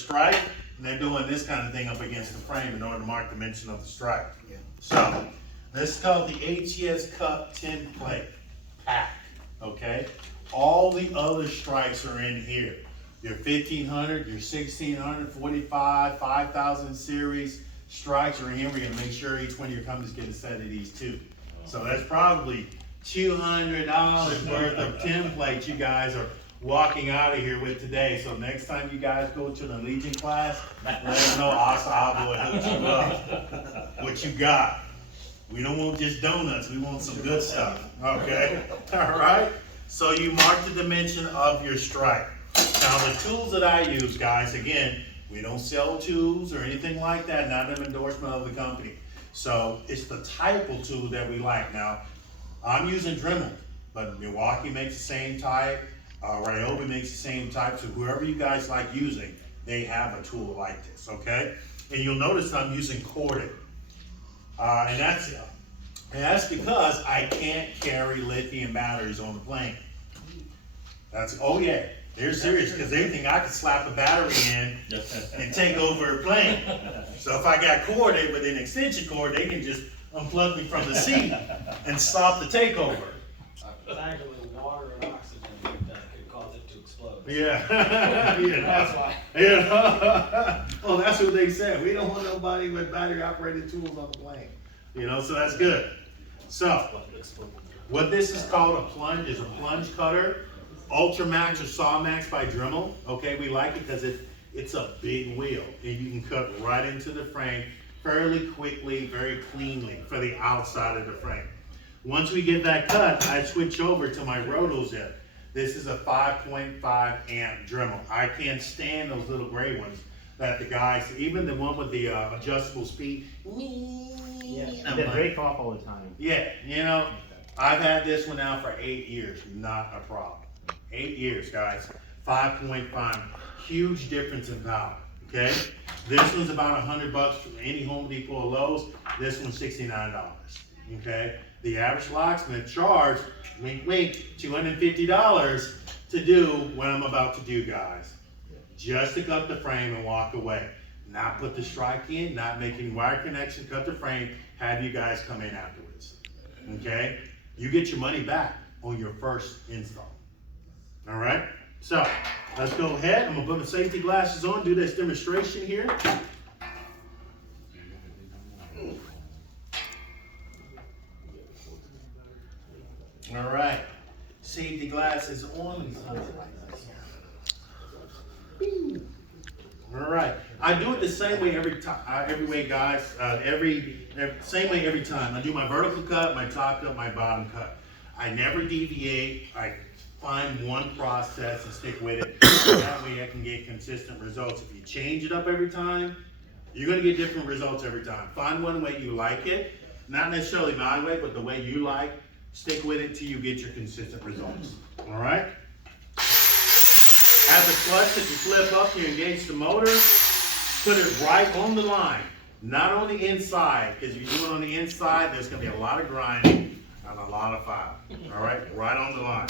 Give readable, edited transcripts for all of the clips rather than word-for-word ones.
strike, and they're doing this kind of thing up against the frame in order to mark the dimension of the strike. Yeah. So, this is called the ATS Cup template pack, okay? All the other strikes are in here. Your 1500, your 1600, 45, 5000 series strikes are in here. We're gonna make sure each one of your companies get a set of these too. So that's probably $200 worth of templates you guys are walking out of here with today. So next time you guys go to the Legion class, let them know Asa Abloy hooked you up. What you got? We don't want just donuts, we want some good stuff, okay? All right? So you mark the dimension of your strike. Now the tools that I use, guys, again, we don't sell tools or anything like that, not an endorsement of the company. So it's the type of tool that we like. Now, I'm using Dremel, but Milwaukee makes the same type, Ryobi makes the same type, so whoever you guys like using, they have a tool like this, okay? And you'll notice I'm using corded. And that's because I can't carry lithium batteries on the plane. Oh yeah, they're serious, because they think I could slap a battery in and take over a plane. So if I got corded with an extension cord, they can just unplug me from the seat and stop the takeover. It's actually water and oxygen that could cause it to explode. Yeah. That's why. Yeah. Well, that's what they said. We don't want nobody with battery operated tools on the plane. So that's good. So, what this is called a plunge is a plunge cutter. Ultramax or Sawmax by Dremel. Okay, we like it because it's a big wheel and you can cut right into the frame fairly quickly, very cleanly for the outside of the frame. Once we get that cut, I switch over to my RotoZip. This is a 5.5 amp Dremel. I can't stand those little gray ones that the guys, even the one with the adjustable speed. Yeah, they break off all the time. Yeah, I've had this one now for 8 years, not a problem. 8 years, guys. 5.5, huge difference in power, okay? This one's about $100 from any Home Depot or Lowe's. This one's $69, okay? The average locksmith charged, wink, wink, $250 to do what I'm about to do, guys. Just to cut the frame and walk away. Not put the strike in, not make any wire connection, cut the frame, have you guys come in afterwards, okay? You get your money back on your first install. All right, so let's go ahead. I'm gonna put my safety glasses on, do this demonstration here. All right, safety glasses on. All right, I do it the same way every time, every way, guys. Same way every time. I do my vertical cut, my top cut, my bottom cut. I never deviate. I find one process and stick with it. That way I can get consistent results. If you change it up every time, you're gonna get different results every time. Find one way you like it, not necessarily my way, but the way you like. Stick with it till you get your consistent results. All right? At the clutch, if you flip up, you engage the motor, put it right on the line, not on the inside, because if you do it on the inside, there's gonna be a lot of grinding and a lot of fire. All right, right on the line.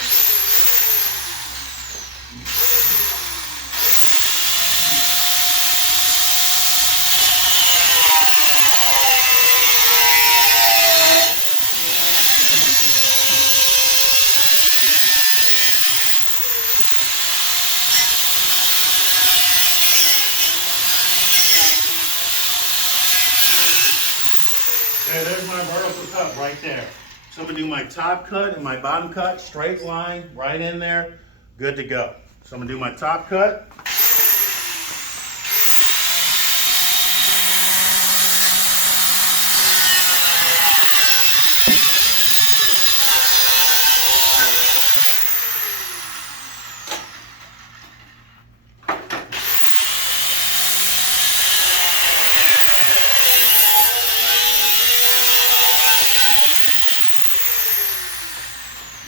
Okay, there's my vertical cut right there. So I'm gonna do my top cut and my bottom cut, straight line, right in there, good to go. So I'm gonna do my top cut.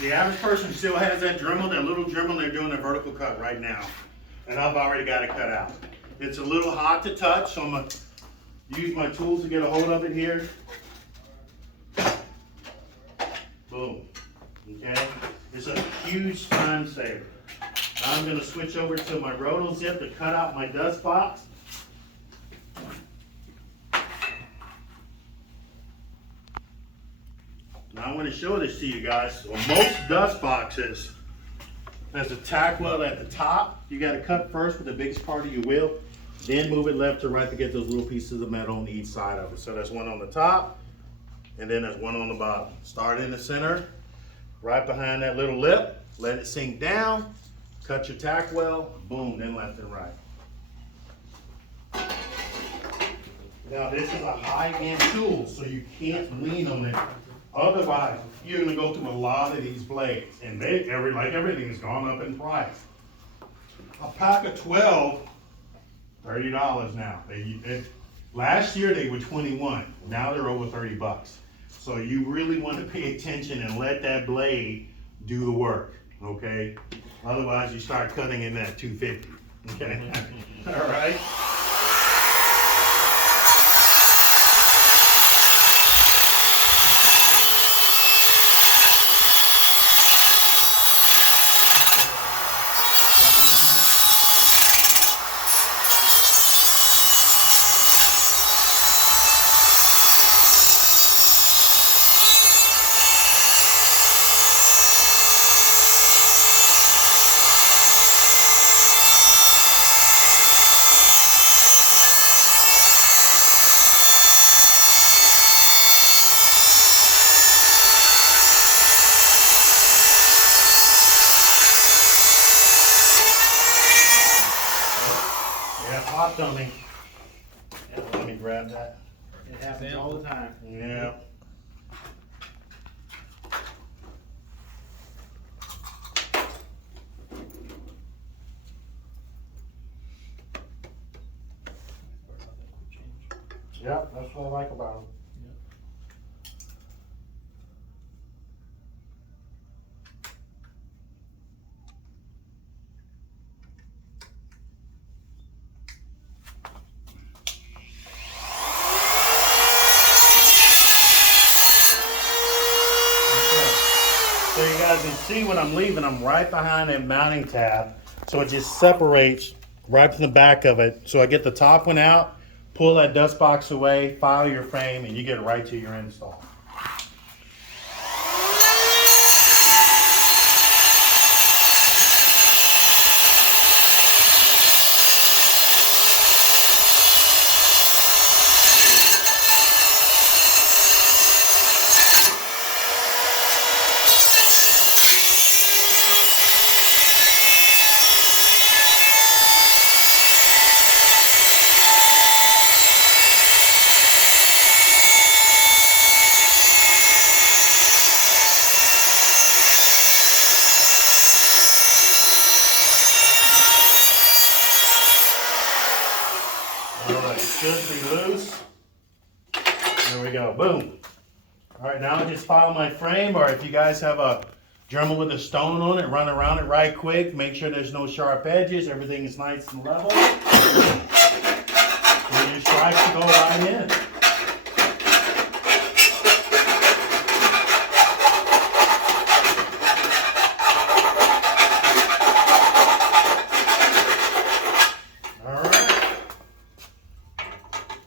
The average person still has that Dremel, that little Dremel, they're doing a vertical cut right now. And I've already got it cut out. It's a little hot to touch, so I'm gonna use my tools to get a hold of it here. Boom, okay? It's a huge time saver. I'm gonna switch over to my roto zip to cut out my dust box. Now I'm gonna show this to you guys. On most dust boxes, there's a tack wheel at the top. You gotta cut first with the biggest part of your wheel, then move it left to right to get those little pieces of metal on each side of it. So there's one on the top, and then there's one on the bottom. Start in the center, right behind that little lip, let it sink down, cut your tack wheel, boom, then left and right. Now this is a high-end tool, so you can't lean on it. Otherwise, you're gonna go through a lot of these blades, and like everything's gone up in price. A pack of 12, $30 now. Last year they were 21, now they're over 30 bucks. So you really wanna pay attention and let that blade do the work, okay? Otherwise you start cutting in that 250, okay? All right? Yeah, popped on me. Let me grab that. It happens all the time. Yeah. Yep, that's what I like about them. So you guys can see when I'm leaving, I'm right behind that mounting tab. So it just separates right from the back of it. So I get the top one out, pull that dust box away, file your frame, and you get right to your install. Alright, should be loose. There we go, boom. Alright, now I just file my frame, or if you guys have a Dremel with a stone on it, run around it right quick, make sure there's no sharp edges, everything is nice and level. And your stripes to go right in.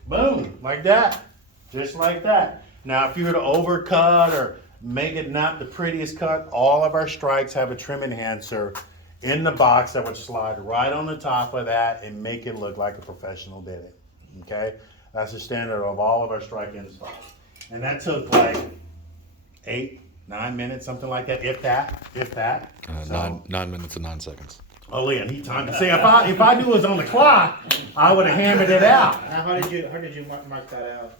Boom, like that, just like that. Now, if you were to overcut or make it not the prettiest cut, all of our strikes have a trim enhancer in the box that would slide right on the top of that and make it look like a professional did it, okay? That's the standard of all of our strike installs. And that took like 8, 9 minutes, something like that, if that. So, 9 minutes and 9 seconds. oh, yeah, he timed it. See, if I knew it was on the clock, I would have hammered it out. Now, how did you mark that out?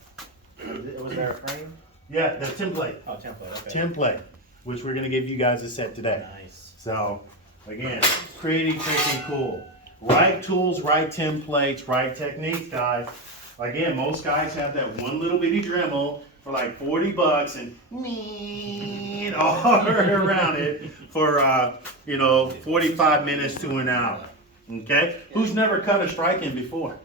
Was there a frame? Yeah, the template. Oh, template, okay. Template, which we're gonna give you guys a set today. Nice. So, again, pretty freaking cool. Right tools, right templates, right techniques, guys. Again, most guys have that one little bitty Dremel for like 40 bucks and all around it for, 45 minutes to an hour. Okay? Who's never cut a strike in before?